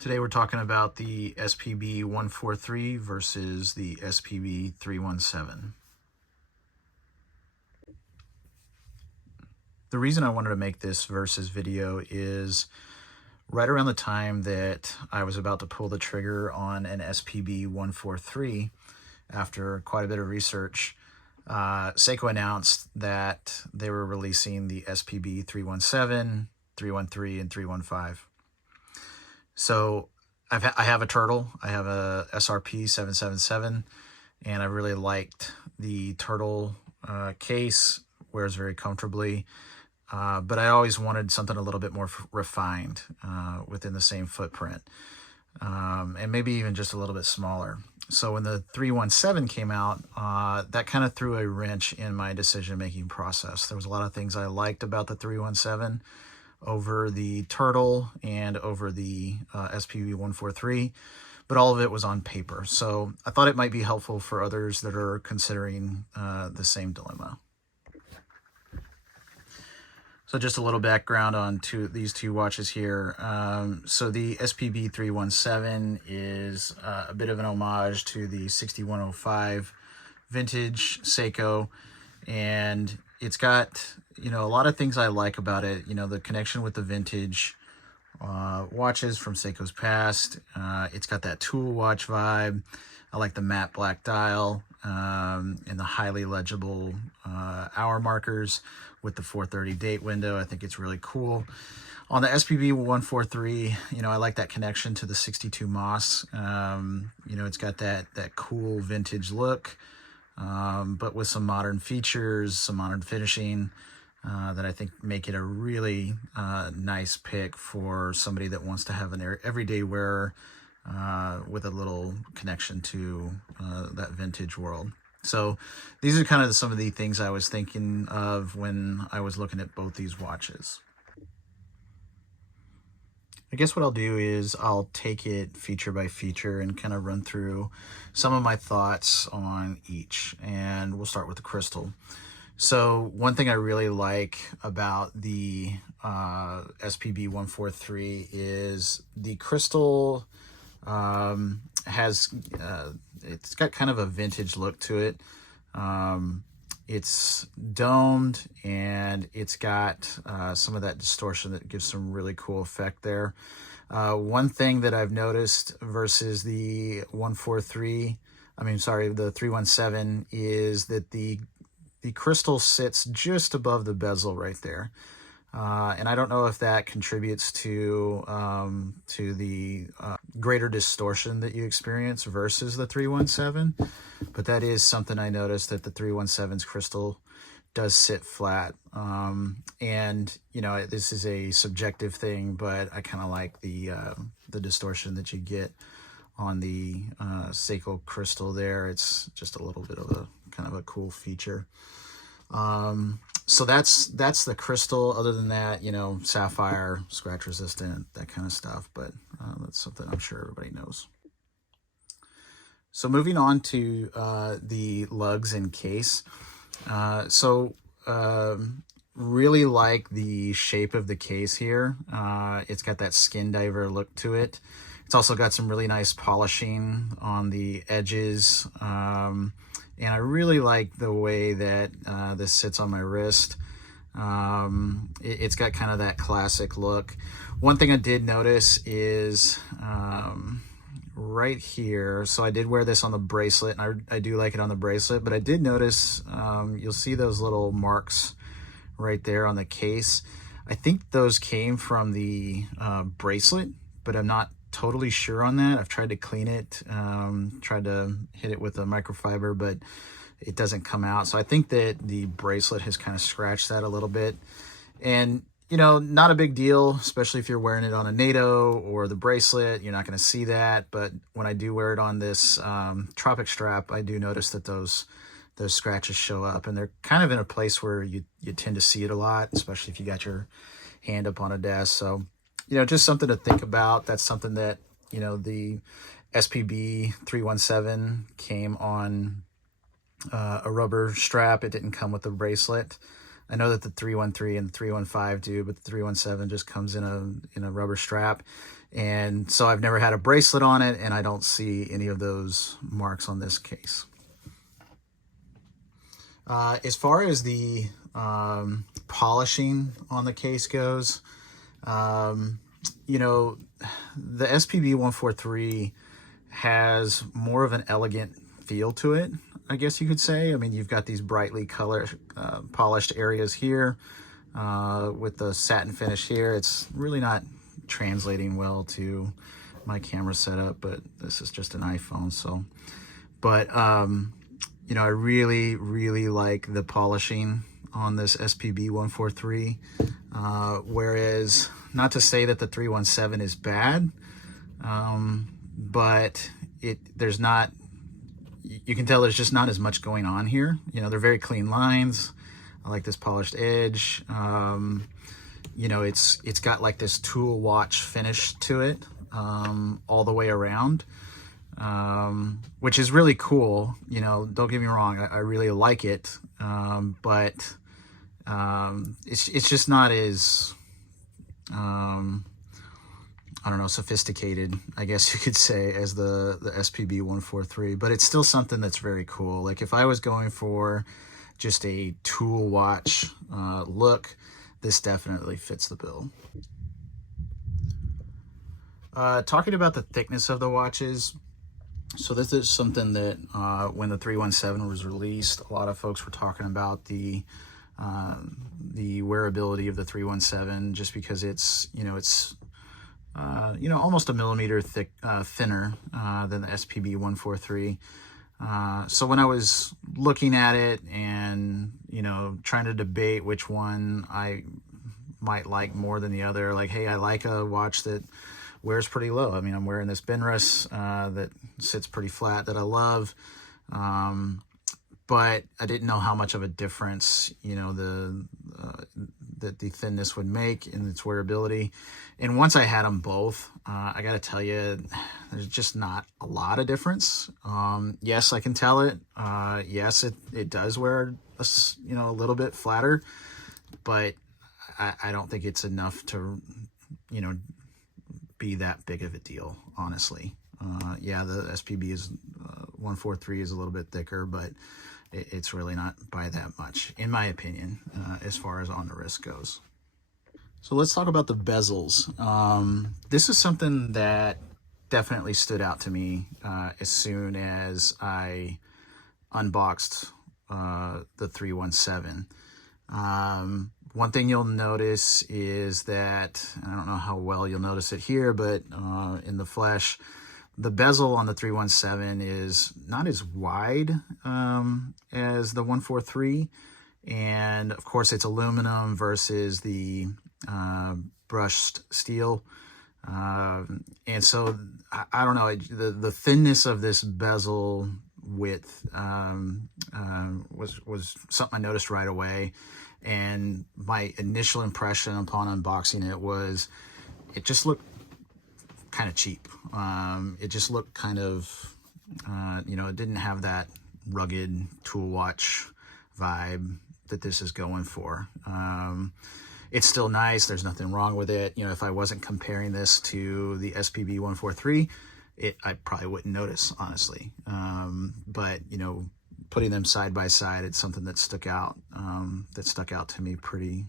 Today we're talking about the SPB143 versus the SPB317. The reason I wanted to make this versus video is right around the time that I was about to pull the trigger on an SPB143, after quite a bit of research, Seiko announced that they were releasing the SPB317, 313, and 315. So I have a turtle. I have a SRP777, and I really liked the turtle case. Wears very comfortably, but I always wanted something a little bit more refined within the same footprint, and maybe even just a little bit smaller. So when the 317 came out, that kind of threw a wrench in my decision-making process. There was a lot of things I liked about the 317 over the turtle and over the SPB143, but all of it was on paper. So I thought it might be helpful for others that are considering the same dilemma. So just a little background on these two watches here. So the SPB317 is a bit of an homage to the 6105 vintage Seiko, and it's got, a lot of things I like about it. The connection with the vintage watches from Seiko's past. It's got that tool watch vibe. I like the matte black dial and the highly legible hour markers with the 4:30 date window. I think it's really cool. On the SPB143, I like that connection to the 62 Moss. It's got that cool vintage look, but with some modern features, some modern finishing that I think make it a really nice pick for somebody that wants to have an everyday wearer with a little connection to that vintage world. So these are kind of some of the things I was thinking of when I was looking at both these watches. I guess what I'll do is I'll take it feature by feature and kind of run through some of my thoughts on each. And we'll start with the crystal. So one thing I really like about the SPB143 is the crystal it's got kind of a vintage look to it. It's domed, and it's got some of that distortion that gives some really cool effect there. One thing that I've noticed versus the the 317, is that the crystal sits just above the bezel right there. And I don't know if that contributes to the greater distortion that you experience versus the 317, but that is something I noticed, that the 317's crystal does sit flat. And this is a subjective thing, but I kind of like the distortion that you get on the Seiko crystal there. It's just a little bit of a kind of a cool feature. So that's the crystal. Other than that, sapphire, scratch resistant, that kind of stuff, but that's something I'm sure everybody knows. So moving on to the lugs and case. Really like the shape of the case here. It's got that skin diver look to it. It's also got some really nice polishing on the edges. And I really like the way that this sits on my wrist. It's got kind of that classic look. One thing I did notice is right here. So I did wear this on the bracelet, and I do like it on the bracelet, but I did notice, you'll see those little marks right there on the case. I think those came from the bracelet, but I'm not totally sure on that. I've tried to clean it, tried to hit it with a microfiber, but it doesn't come out. So I think that the bracelet has kind of scratched that a little bit. And not a big deal, especially if you're wearing it on a NATO or the bracelet. You're not going to see that, but when I do wear it on this Tropic strap, I do notice that those scratches show up, and they're kind of in a place where you tend to see it a lot, especially if you got your hand up on a desk. So just something to think about. That's something that, the SPB317 came on a rubber strap. It didn't come with a bracelet. I know that the 313 and the 315 do, but the 317 just comes in a rubber strap. And so I've never had a bracelet on it, and I don't see any of those marks on this case. As far as the polishing on the case goes, you know, the SPB143 has more of an elegant feel to it, I guess you could say. I mean, you've got these brightly polished areas here with the satin finish here. It's really not translating well to my camera setup, but this is just an iPhone, so. But, you know, I really, really like the polishing on this SPB143, whereas, not to say that the 317 is bad, but there's not, you can tell there's just not as much going on here. You know, they're very clean lines. I like this polished edge. You know, it's got like this tool watch finish to it all the way around, which is really cool. You know, don't get me wrong, I really like it, but it's just not as I don't know, sophisticated, I guess you could say, as the SPB143, but it's still something that's very cool. Like if I was going for just a tool watch look, this definitely fits the bill. Talking about the thickness of the watches, so this is something that when the 317 was released, a lot of folks were talking about the wearability of the 317, just because it's, you know, it's almost a millimeter thinner than the SPB143. So when I was looking at it and, you know, trying to debate which one I might like more than the other, like, hey, I like a watch that wears pretty low. I mean, I'm wearing this Benrus that sits pretty flat that I love. But I didn't know how much of a difference, you know, that the thinness would make in its wearability. And once I had them both, I got to tell you, there's just not a lot of difference. Yes, I can tell it. Yes, it does wear a little bit flatter, but I don't think it's enough to, you know, be that big of a deal, honestly. Yeah, the SPB is 143 is a little bit thicker, but it's really not by that much, in my opinion, as far as on the wrist goes. So let's talk about the bezels. This is something that definitely stood out to me as soon as I unboxed the 317. One thing you'll notice is that, I don't know how well you'll notice it here, but in the flesh, the bezel on the 317 is not as wide as the 143. And of course it's aluminum versus the brushed steel. And so I don't know, the thinness of this bezel width was something I noticed right away. And my initial impression upon unboxing it was, it just looked kind of cheap. It just looked kind of, you know, it didn't have that rugged tool watch vibe that this is going for. It's still nice. There's nothing wrong with it. You know, if I wasn't comparing this to the SPB143, I probably wouldn't notice, honestly. But, you know, putting them side by side, it's something that stuck out to me pretty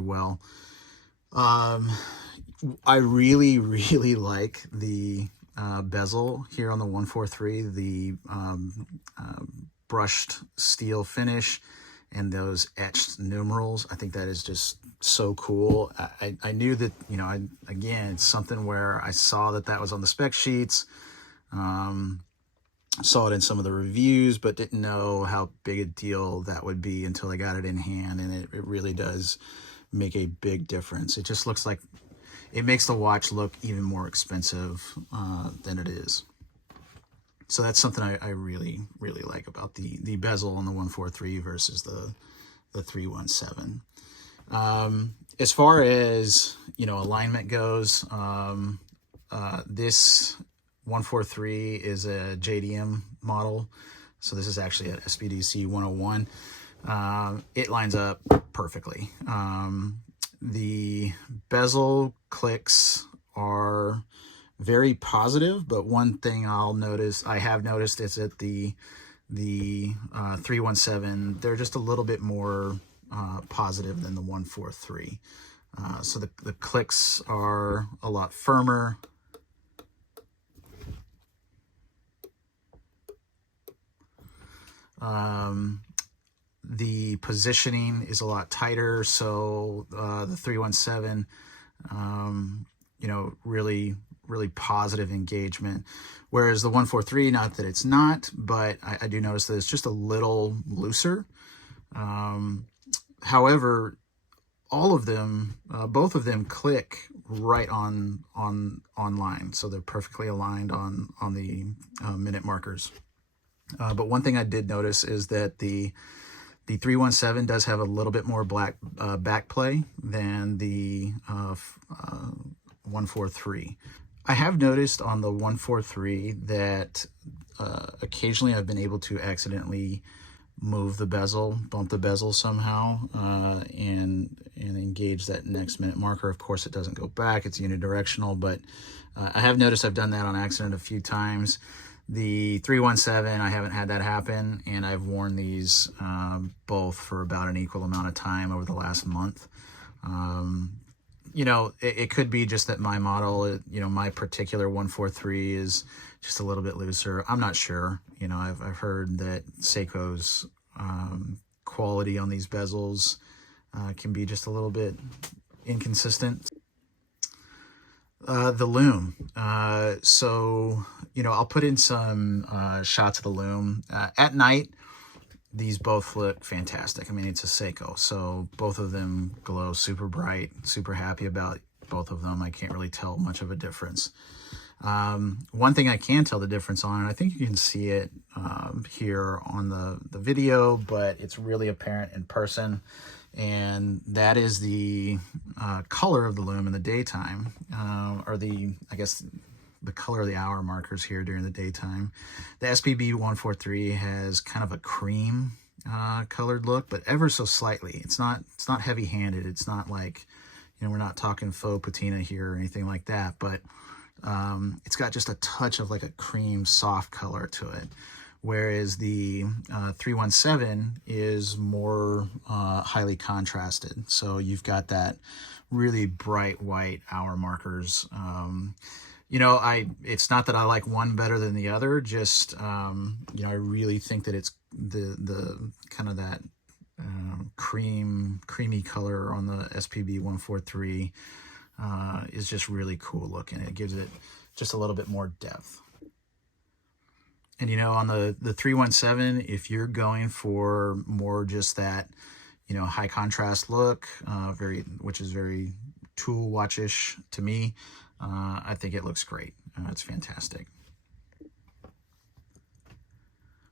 well. I really, really like the bezel here on the 143, the brushed steel finish and those etched numerals. I think that is just so cool. I knew that, you know, again, it's something where I saw that was on the spec sheets, saw it in some of the reviews, but didn't know how big a deal that would be until I got it in hand, and it really does make a big difference. It just looks like it makes the watch look even more expensive than it is. So that's something I really, really like about the bezel on the 143 versus the 317. As far as, you know, alignment goes, this 143 is a JDM model. So this is actually at SPDC 101. It lines up perfectly. The bezel clicks are very positive, but one thing I have noticed is that the 317, they're just a little bit more positive than the 143. So the clicks are a lot firmer. The positioning is a lot tighter, so the 317, you know, really positive engagement, whereas the 143, not that it's not, but I do notice that it's just a little looser. However, all of them, both of them click right on line, so they're perfectly aligned on the minute markers. But one thing I did notice is that the 317 does have a little bit more back play than the 143. I have noticed on the 143 that occasionally I've been able to accidentally move the bezel, bump the bezel somehow, and engage that next minute marker. Of course, it doesn't go back, it's unidirectional, but I have noticed I've done that on accident a few times. The 317, I haven't had that happen, and I've worn these both for about an equal amount of time over the last month. You know, it could be just that my model, you know, my particular 143 is just a little bit looser. I'm not sure. You know, I've heard that Seiko's quality on these bezels can be just a little bit inconsistent. The Lume. So, you know, I'll put in some shots of the Lume. At night, these both look fantastic. I mean, it's a Seiko, so both of them glow super bright, super happy about both of them. I can't really tell much of a difference. One thing I can tell the difference on, and I think you can see it here on the video, but it's really apparent in person, and that is the color of the Lume in the daytime, or I guess the color of the hour markers here during the daytime. The SPB143 has kind of a cream colored look, but ever so slightly. It's not heavy-handed. It's not like, you know, we're not talking faux patina here or anything like that, but it's got just a touch of like a cream soft color to it, whereas the 317 is more highly contrasted. So you've got that really bright white hour markers. You know, it's not that I like one better than the other, just, you know, I really think that it's the kind of that creamy color on the SPB 143 is just really cool looking. It gives it just a little bit more depth. And, you know, on the 317, if you're going for more just that, you know, high contrast look, which is very tool watch-ish to me, I think it looks great. It's fantastic.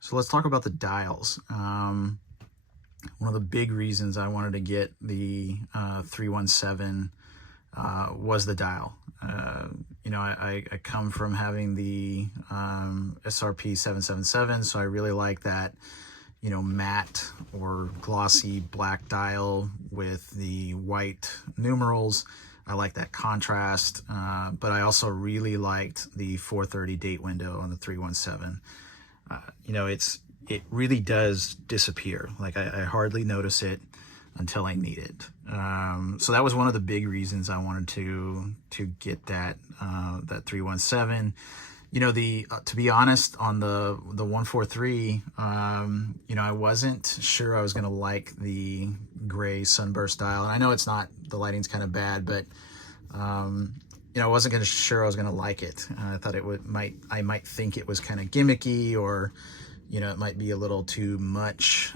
So let's talk about the dials. One of the big reasons I wanted to get the 317 was the dial. You know, I come from having the SRP777, so I really like that, you know, matte or glossy black dial with the white numerals. I like that contrast, but I also really liked the 430 date window on the 317. You know, it really does disappear. Like I hardly notice it until I need it. So that was one of the big reasons I wanted to get that 317. You know, to be honest, on the 143, you know, I wasn't sure I was going to like the gray sunburst dial. And I know it's not, the lighting's kind of bad, but, you know, I wasn't sure I was going to like it. I thought I might think it was kind of gimmicky, or, you know, it might be a little too much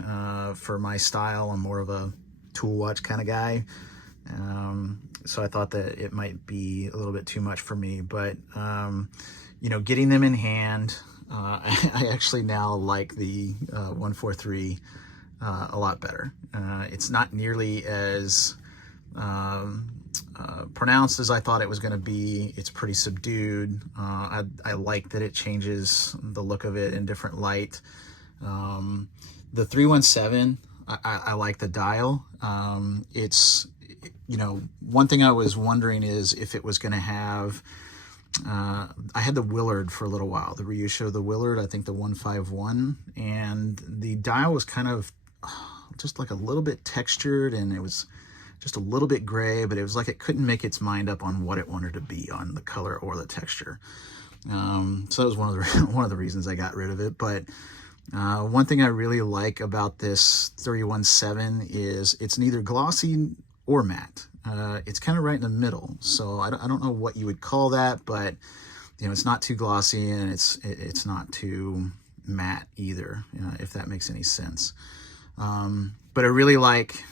for my style. I'm more of a tool watch kind of guy. So I thought that it might be a little bit too much for me, but, you know, getting them in hand, I actually now like the 143 a lot better. It's not nearly as pronounced as I thought it was going to be. It's pretty subdued. I like that it changes the look of it in different light. The 317, I like the dial. It's, you know, one thing I was wondering is if it was going to have, I had the Willard for a little while, the reissue of the Willard, I think the 151, and the dial was kind of just like a little bit textured, and it was just a little bit gray, but it was like it couldn't make its mind up on what it wanted to be on the color or the texture. So that was one of the reasons I got rid of it. But one thing I really like about this 317 is it's neither glossy or matte. It's kind of right in the middle. So I don't know what you would call that, but you know, it's not too glossy and it's not too matte either, if that makes any sense. But I really like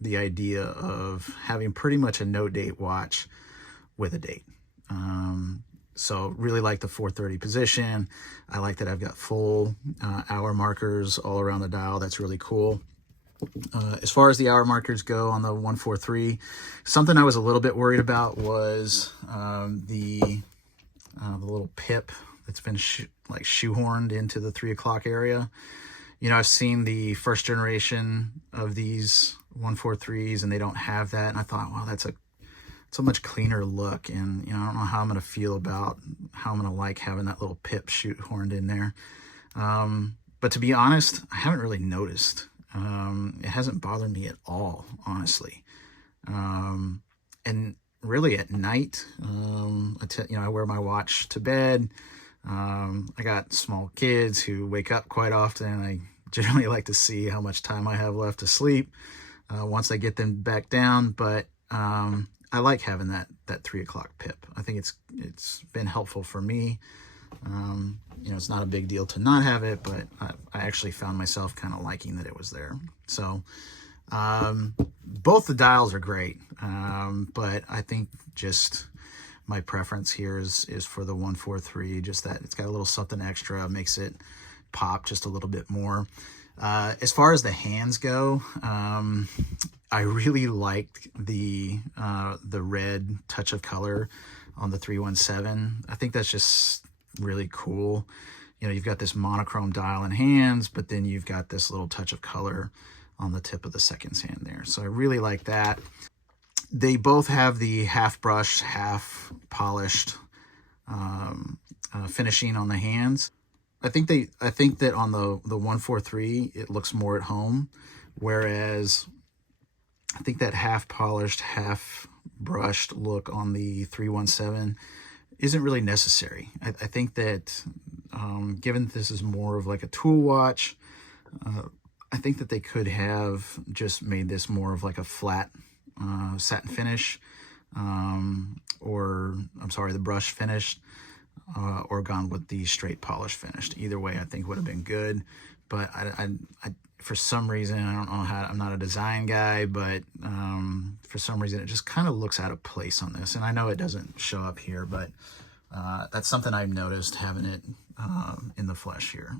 the idea of having pretty much a no date watch with a date. So really like the 4:30 position. I like that I've got full hour markers all around the dial. That's really cool. As far as the hour markers go on the 143, something I was a little bit worried about was the little pip that's been like shoehorned into the 3 o'clock area. You know, I've seen the first generation of these 143s and they don't have that. And I thought, wow, it's a much cleaner look. And, you know, I don't know how I'm going to feel about how I'm going to like having that little pip shoehorned in there. But to be honest, I haven't really noticed. It hasn't bothered me at all, honestly. And really at night, I wear my watch to bed. I got small kids who wake up quite often. I generally like to see how much time I have left to sleep once I get them back down. But I like having that 3 o'clock pip. I think it's been helpful for me. You know, it's not a big deal to not have it, but I actually found myself kind of liking that it was there. So both the dials are great, but I think just my preference here is for the 143, just that it's got a little something extra, makes it pop just a little bit more. As far as the hands go, I really liked the red touch of color on the 317. I think that's just really cool. You know, you've got this monochrome dial and hands, but then you've got this little touch of color on the tip of the seconds hand there. So I really like that. They both have the half brushed, half polished finishing on the hands. I think that on the 143 it looks more at home, whereas I think that half polished, half brushed look on the 317 isn't really necessary. I think that given that this is more of like a tool watch, I think that they could have just made this more of like a flat satin finish, or I'm sorry, the brush finished, or gone with the straight polish finished. Either way, I think would have been good. But I for some reason, I don't know how, I'm not a design guy, but for some reason, it just kind of looks out of place on this. And I know it doesn't show up here, but that's something I've noticed having it in the flesh here.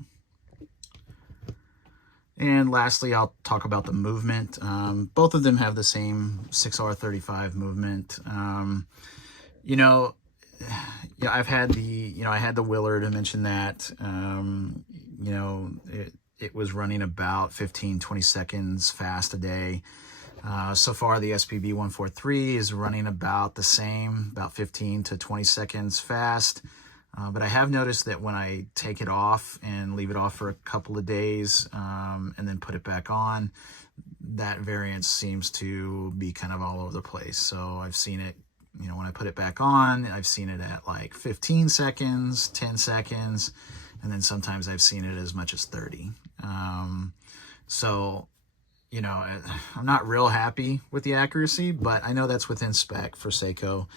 And lastly, I'll talk about the movement. Both of them have the same 6R35 movement. You know, yeah, I've had I had the Willard, I mentioned that. You know, it was running about 15-20 seconds fast a day. So far, the SPB143 is running about the same, about 15 to 20 seconds fast. But I have noticed that when I take it off and leave it off for a couple of days and then put it back on, that variance seems to be kind of all over the place. So I've seen it, you know, when I put it back on, I've seen it at like 15 seconds, 10 seconds, and then sometimes I've seen it as much as 30. So, you know, I'm not real happy with the accuracy, but I know that's within spec for Seiko.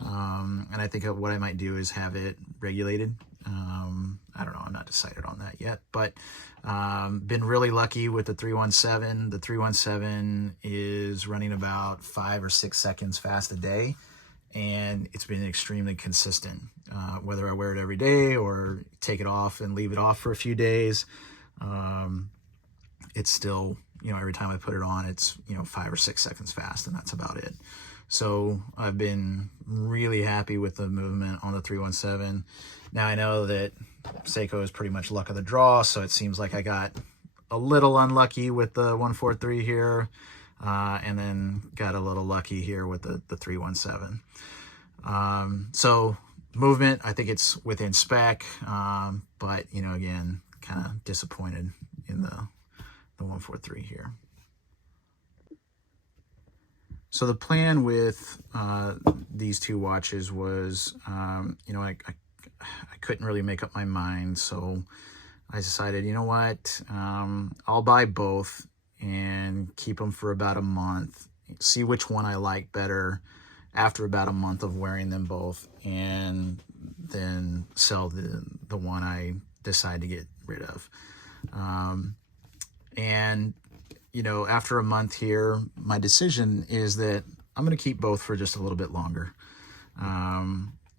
And I think what I might do is have it regulated. I don't know, I'm not decided on that yet, but been really lucky with the 317. The 317 is running about 5 or 6 seconds fast a day, and it's been extremely consistent. Whether I wear it every day or take it off and leave it off for a few days, it's still, you know, every time I put it on, it's, you know, 5 or 6 seconds fast, and that's about it. So I've been really happy with the movement on the 317. Now I know that Seiko is pretty much luck of the draw, so it seems like I got a little unlucky with the 143 here, and then got a little lucky here with the 317. So movement, I think it's within spec, but you know, again, kind of disappointed in the 143 here. So the plan with these two watches was, you know, I couldn't really make up my mind, so I decided, you know what, I'll buy both and keep them for about a month, see which one I like better after about a month of wearing them both, and then sell the one I decide to get rid of. And you know, after a month here, my decision is that I'm going to keep both for just a little bit longer.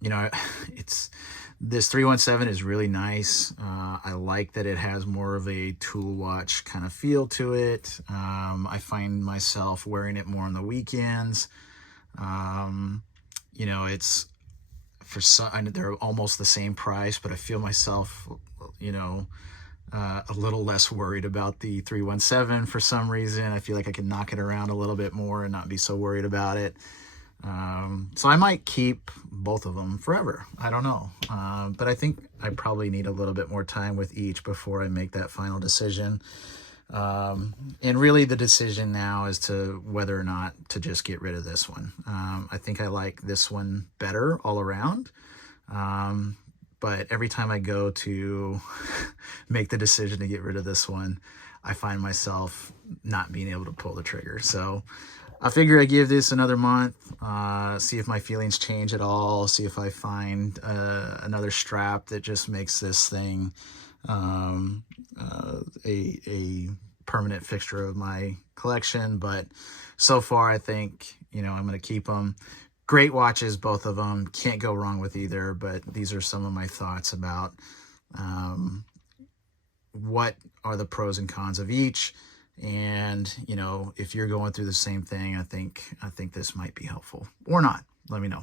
You know, this 317 is really nice. I like that it has more of a tool watch kind of feel to it. I find myself wearing it more on the weekends. You know, it's for some, they're almost the same price, but I feel myself, you know, a little less worried about the 317 for some reason. I feel like I can knock it around a little bit more and not be so worried about it. So I might keep both of them forever. I don't know. But I think I probably need a little bit more time with each before I make that final decision. And really the decision now is to whether or not to just get rid of this one. I think I like this one better all around. But every time I go to make the decision to get rid of this one, I find myself not being able to pull the trigger. So I figure I give this another month, see if my feelings change at all, see if I find another strap that just makes this thing a permanent fixture of my collection. But so far, I think, you know, I'm going to keep them. Great watches, both of them. Can't go wrong with either, but these are some of my thoughts about what are the pros and cons of each. And, you know, if you're going through the same thing, I think this might be helpful. Or not. Let me know.